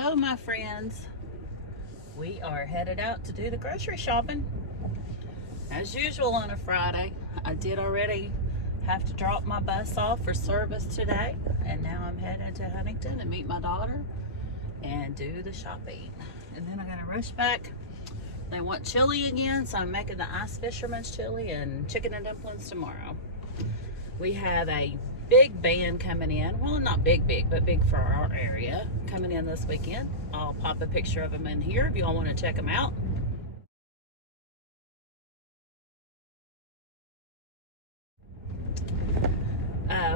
Hello, my friends. We are headed out to do the grocery shopping. As usual on a Friday. I did already have to drop my bus off for service today, and now I'm headed to Huntington to meet my daughter and do the shopping. And then I gotta rush back. They want chili again, so I'm making the ice fisherman's chili and chicken and dumplings tomorrow. We have a big band coming in. Well, not big, but big for our area, coming in this weekend. I'll pop a picture of them in here if y'all want to check them out.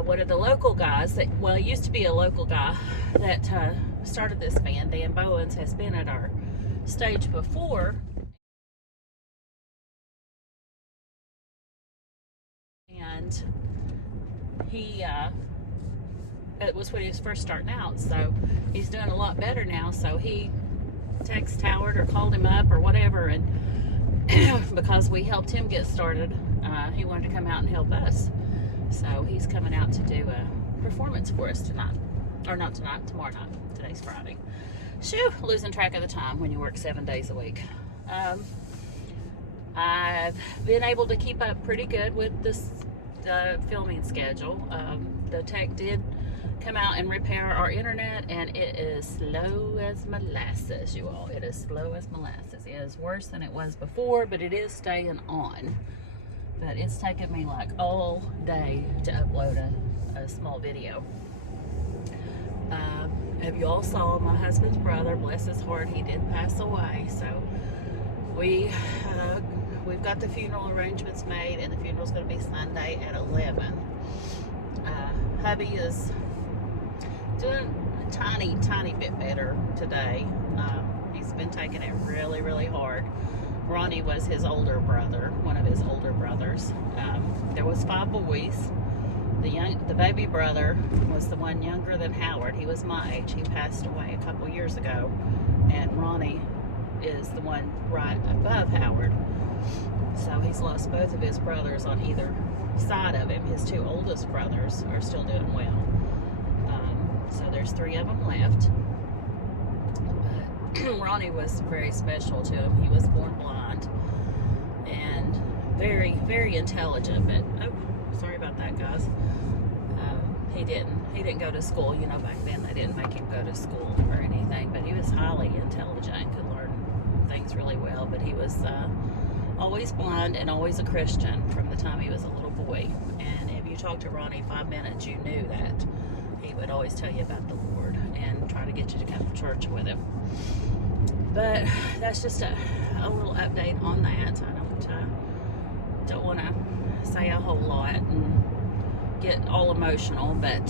One of the local guys that, well, it used to be a local guy that started this band, Dan Bowens, has been at our stage before. And he, it was when he was first starting out, so he's doing a lot better now. So he texted Howard or called him up or whatever, and because we helped him get started, he wanted to come out and help us. So he's coming out to do a performance for us tonight. Or not tonight, tomorrow night. Today's Friday. Shoo, losing track of the time when you work 7 days a week. I've been able to keep up pretty good with this filming schedule. The tech did come out and repair our internet, and it is slow as molasses, you all. It is slow as molasses. It is worse than it was before, but it is staying on. But it's taken me like all day to upload a small video. If you all saw, my husband's brother, bless his heart, he did pass away. So we've got the funeral arrangements made, and the funeral's going to be Sunday at 11. Hubby is doing a tiny bit better today. He's been taking it really hard. Ronnie was his older brother, one of his older brothers. There was 5 boys. The baby brother was the one younger than Howard. He was my age. He passed away a couple years ago. And Ronnie is the one right above Howard. So he's lost both of his brothers on either side of him. His 2 oldest brothers are still doing well. So there's 3 of them left. Ronnie was very special to him. He was born blind and very intelligent, but oh, sorry about that, guys. He didn't go to school. You know, back then they didn't make him go to school or anything, but he was highly intelligent, could learn things really well. But he was always blind and always a Christian from the time he was a little boy. And if you talked to Ronnie 5 minutes, you knew that. He would always tell you about the Lord and try to get you to come to church with him. But that's just a little update on that. I don't want to say a whole lot and get all emotional, but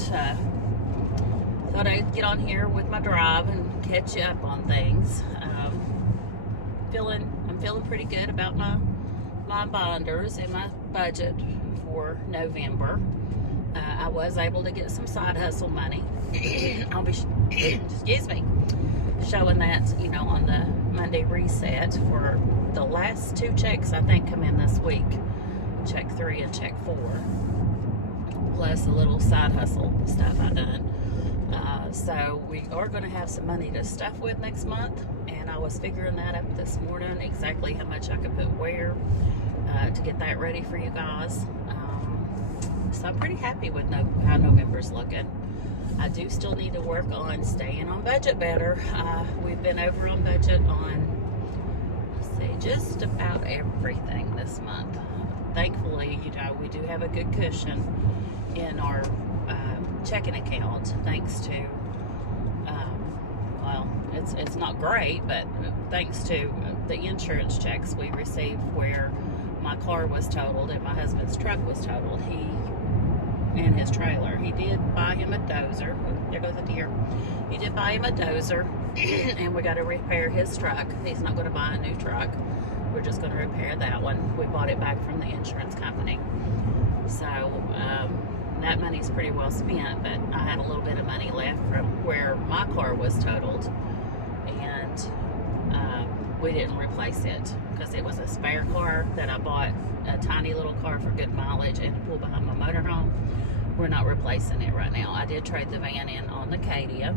thought I'd get on here with my drive and catch you up on things. I'm feeling pretty good about my binders and my budget for November. I was able to get some side hustle money. I'll be, excuse me, showing that, you know, on the Monday reset for the last 2 checks I think come in this week. Check 3 and check 4. Plus a little side hustle stuff I done. So we are going to have some money to stuff with next month, and I was figuring that up this morning, exactly how much I could put where to get that ready for you guys. So I'm pretty happy with how November's looking. I do still need to work on staying on budget better. We've been over on budget on, let's see, just about everything this month. Thankfully, you know, we do have a good cushion in our checking account, thanks to, well, it's not great, but thanks to the insurance checks we received where my car was totaled and my husband's truck was totaled. And his trailer. He did buy him a dozer. Oh, there goes a deer. He did buy him a dozer, and we got to repair his truck. He's not going to buy a new truck. We're just going to repair that one. We bought it back from the insurance company. So that money's pretty well spent, but I had a little bit of money left from where my car was totaled, and we didn't replace it because it was a spare car that I bought, a tiny little car for good mileage and to pull behind my motorhome. We're not replacing it right now. I did trade the van in on the Cadia,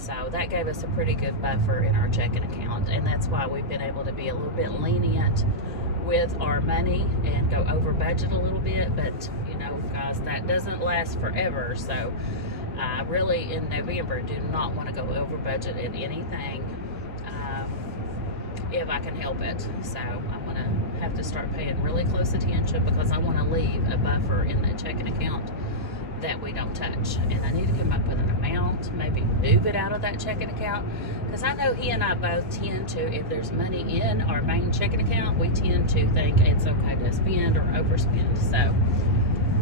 So that gave us a pretty good buffer in our checking account, and that's why we've been able to be a little bit lenient with our money and go over budget a little bit. But you know, guys, that doesn't last forever. So I really in November do not want to go over budget in anything if I can help it. So I'm going to have to start paying really close attention, because I want to leave a buffer in that checking account that we don't touch. And I need to come up with an amount, maybe move it out of that checking account, because I know he and I both tend to, if there's money in our main checking account, we tend to think it's okay to spend or overspend. So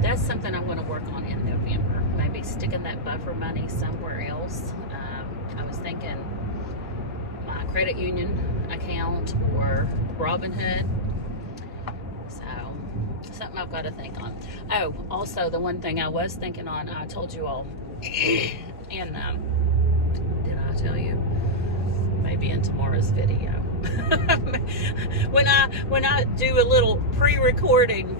that's something I want to work on in November, maybe sticking that buffer money somewhere else. I was thinking my credit union account or Robinhood. So something I've got to think on. Oh, also the one thing I was thinking on, I told you all, and did I tell you? Maybe in tomorrow's video. when I do a little pre-recording,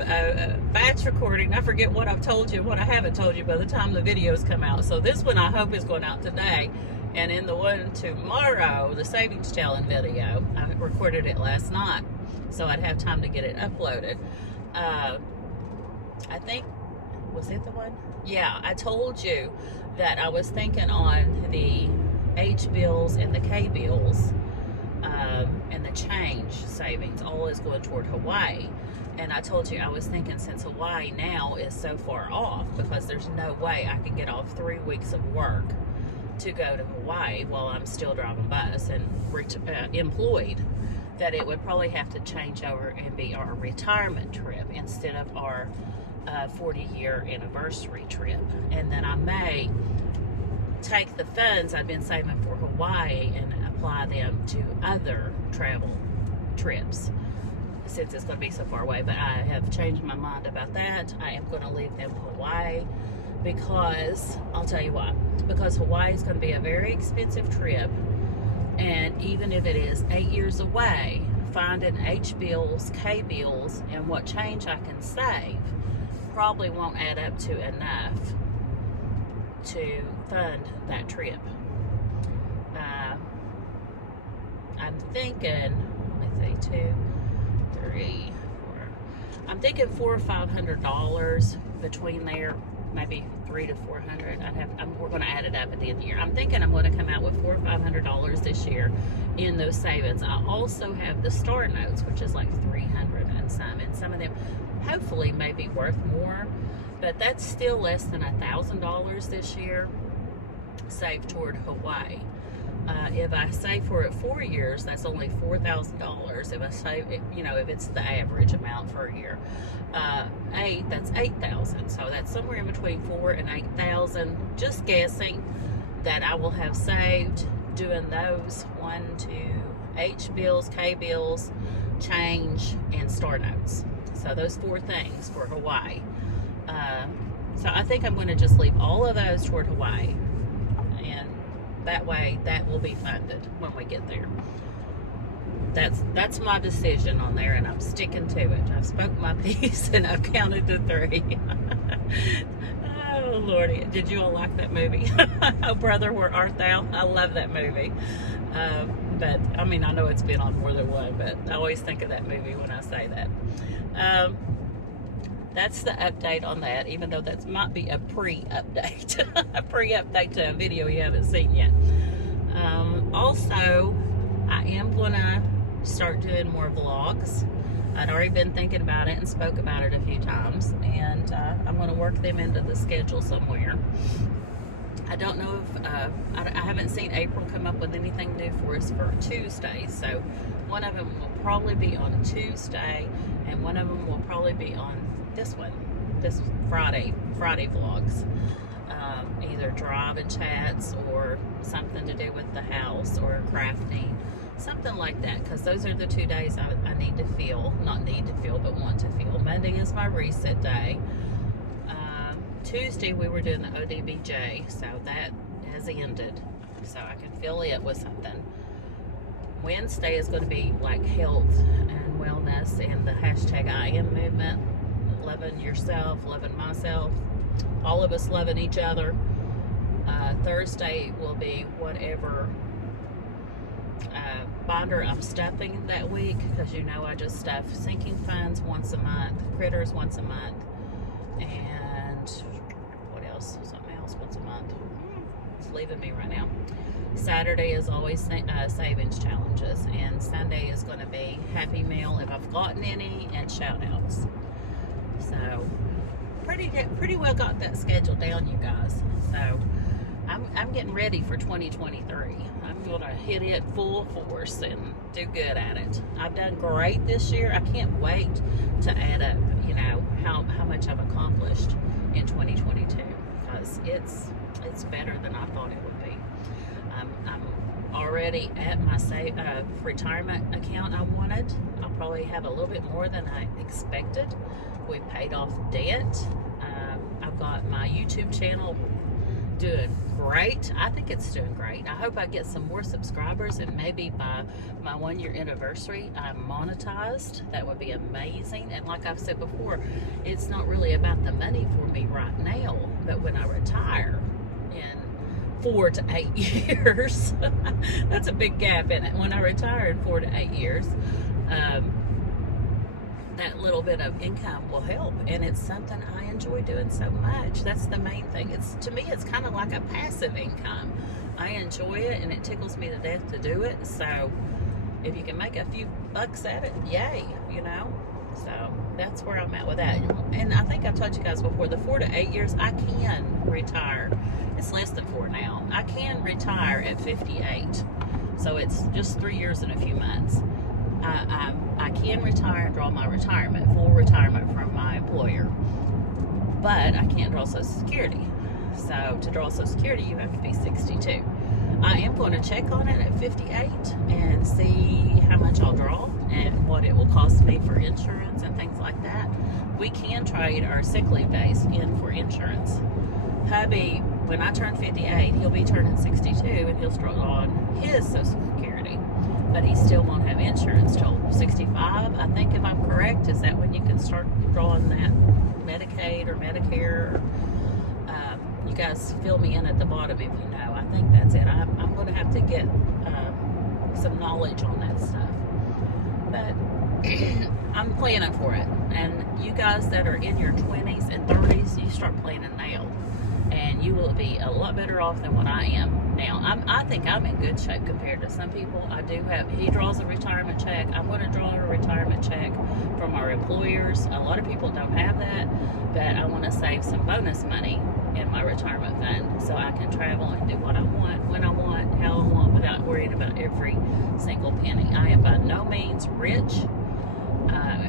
batch recording, I forget what I've told you, what I haven't told you by the time the videos come out. So this one I hope is going out today. And in the one tomorrow, the savings challenge video, I recorded it last night, so I'd have time to get it uploaded. I think, was it the one? Yeah, I told you that I was thinking on the H bills and the K bills, and the change savings, all is going toward Hawaii. And I told you I was thinking, since Hawaii now is so far off, because there's no way I can get off 3 weeks of work to go to Hawaii while I'm still driving bus and employed, that it would probably have to change over and be our retirement trip instead of our 40-year anniversary trip. And then I may take the funds I've been saving for Hawaii and apply them to other travel trips, since it's going to be so far away. But I have changed my mind about that. I am going to leave them Hawaii, because I'll tell you why. Because Hawaii is going to be a very expensive trip, and even if it is 8 years away, finding H bills, K bills, and what change I can save probably won't add up to enough to fund that trip. I'm thinking, let me see, 2, 3, 4. I'm thinking $400 or $500 between there. Maybe $300 to $400. We're going to add it up at the end of the year. I'm thinking I'm going to come out with $400 or $500 this year in those savings. I also have the Star Notes, which is like 300 and some, and some of them hopefully may be worth more, but that's still less than $1,000 this year saved toward Hawaii. If I save for it 4 years, that's only $4,000. If I save, you know, if it's the average amount for a year, that's $8,000. So that's somewhere in between $4,000 and $8,000. Just guessing that I will have saved doing those 1, 2 H bills, K bills, change, and Star Notes. So those 4 things for Hawaii. So I think I'm going to just leave all of those toward Hawaii. That way, that will be funded when we get there. That's my decision on there, and I'm sticking to it. I've spoken my piece, and I've counted to 3. Oh, Lordy. Did you all like that movie? Oh, Brother, Where Art Thou? I love that movie. But, I mean, I know it's been on more than one, but I always think of that movie when I say that. That's the update on that, even though that might be a pre-update. A pre-update to a video you haven't seen yet. Also, I am going to start doing more vlogs. I'd already been thinking about it and spoke about it a few times, and I'm going to work them into the schedule somewhere. I don't know if, I haven't seen April come up with anything new for us for Tuesdays, so one of them will probably be on Tuesday, and one of them will probably be on this Friday vlogs. Either drive-in chats or something to do with the house or crafting, something like that, because those are the 2 days I need to feel, not need to feel, but want to feel. Monday is my reset day. Tuesday we were doing the ODBJ, so that has ended, so I can fill it with something. Wednesday is going to be like health and wellness and the hashtag I am movement, loving yourself, loving myself, all of us loving each other. Thursday will be whatever binder I'm stuffing that week, because you know I just stuff sinking funds once a month, critters once a month, and what else? Something else once a month. It's leaving me right now. Saturday is always savings challenges, and Sunday is going to be Happy Meal if I've gotten any, and shout outs. So pretty well got that schedule down, you guys. So I'm getting ready for 2023. I'm going to hit it full force and do good at it. I've done great this year. I can't wait to add up, you know, how much I've accomplished in 2022, because it's better than I thought it would be. I'm already at my retirement account I wanted. I'll probably have a little bit more than I expected. We paid off debt. I've got my YouTube channel doing great. I think it's doing great. I hope I get some more subscribers, and maybe by my 1-year anniversary I'm monetized. That would be amazing. And like I've said before, it's not really about the money for me right now, but when I retire in 4 to 8 years, that's a big gap in it. When I retire in 4 to 8 years, that little bit of income will help, and it's something I enjoy doing so much. That's the main thing. To me it's kind of like a passive income. I enjoy it, and it tickles me to death to do it. So if you can make a few bucks at it, yay, you know. So that's where I'm at with that. And I think I've told you guys before, the 4 to 8 years I can retire. It's less than 4 now. I can retire at 58. So it's just 3 years and a few months. I can retire and draw my retirement, full retirement from my employer, but I can't draw Social Security. So to draw Social Security, you have to be 62. I am going to check on it at 58 and see how much I'll draw and what it will cost me for insurance and things like that. We can trade our sick leave days in for insurance. Hubby, when I turn 58, he'll be turning 62, and he'll start on his Social Security, but he still won't have insurance till 65. I think, if I'm correct, is that when you can start drawing that Medicaid or Medicare? You guys fill me in at the bottom if you know. I think that's it. I'm going to have to get some knowledge on that stuff, but I'm planning for it. And you guys that are in your 20s and 30s, you start planning now, and you will be a lot better off than what I am now. I think I'm in good shape compared to some people. He draws a retirement check. I'm going to draw a retirement check from our employers. A lot of people don't have that, but I want to save some bonus money in my retirement fund so I can travel and do what I want, when I want, how I want, without worrying about every single penny. I am by no means rich.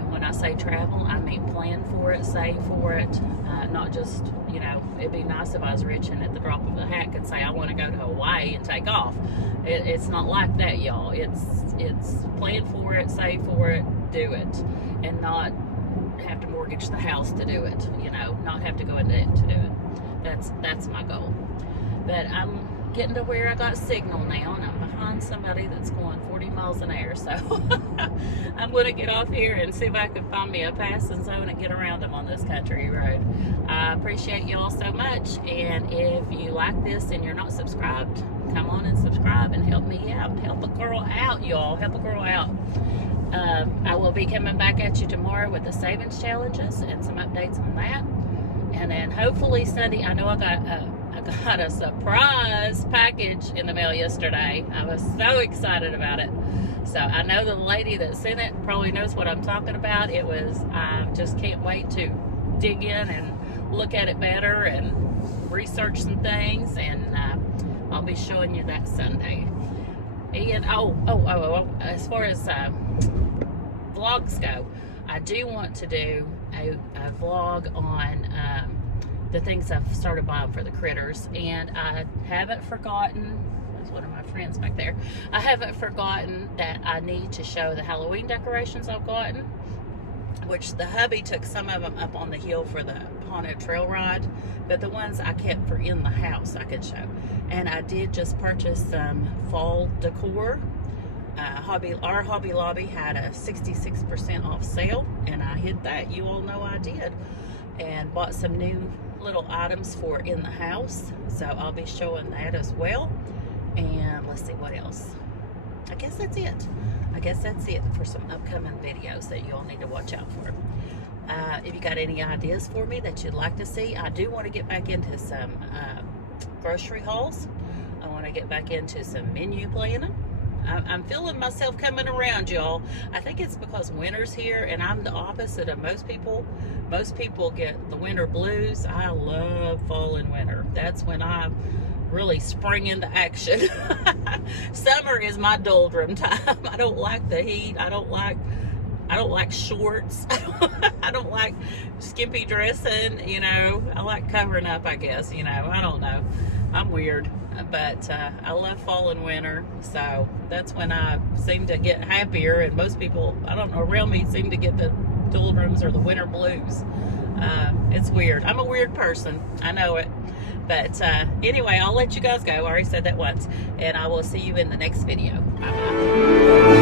When I say travel, I mean plan for it, save for it, not just, you know, it'd be nice if I was rich and at the drop of a hat could say I want to go to Hawaii and take off. It's not like that, y'all. It's plan for it, save for it, do it, and not have to mortgage the house to do it, you know, not have to go into debt to do it. That's my goal. But I'm getting to where I got signal now, and I'm behind somebody that's going 40 miles an hour, so I'm going to get off here and see if I can find me a passing zone and get around them on this country road. I appreciate y'all so much, and if you like this and you're not subscribed, come on and subscribe and help me out. Help a girl out, y'all. Help a girl out. I will be coming back at you tomorrow with the savings challenges and some updates on that. And then hopefully Sunday, I know I got a surprise package in the mail yesterday. I was so excited about it. So I know the lady that sent it probably knows what I'm talking about. I just can't wait to dig in and look at it better and research some things, and I'll be showing you that Sunday. And as far as vlogs go, I do want to do a vlog on the things I've started buying for the critters, and I haven't forgotten, there's one of my friends back there, I haven't forgotten that I need to show the Halloween decorations I've gotten, which the hubby took some of them up on the hill for the haunted trail ride, but the ones I kept for in the house I could show. And I did just purchase some fall decor. Our Hobby Lobby had a 66% off sale, and I hit that. You all know I did. And bought some new little items for in the house, so I'll be showing that as well. And let's see what else. I guess that's it. I guess that's it for some upcoming videos that you all need to watch out for. If you got any ideas for me that you'd like to see, I do want to get back into some grocery hauls. I want to get back into some menu planning. I'm feeling myself coming around, y'all. I think it's because winter's here, and I'm the opposite of most people. Most people get the winter blues. I love fall and winter. That's when I really spring into action. Summer is my doldrum time. I don't like the heat. I don't like shorts. I don't like skimpy dressing, you know. I like covering up, I guess, you know. I don't know. I'm weird. But I love fall and winter, so that's when I seem to get happier, and most people, I don't know, around me seem to get the doldrums or the winter blues. It's weird. I'm a weird person. I know it. But anyway, I'll let you guys go. I already said that once, and I will see you in the next video. Bye-bye.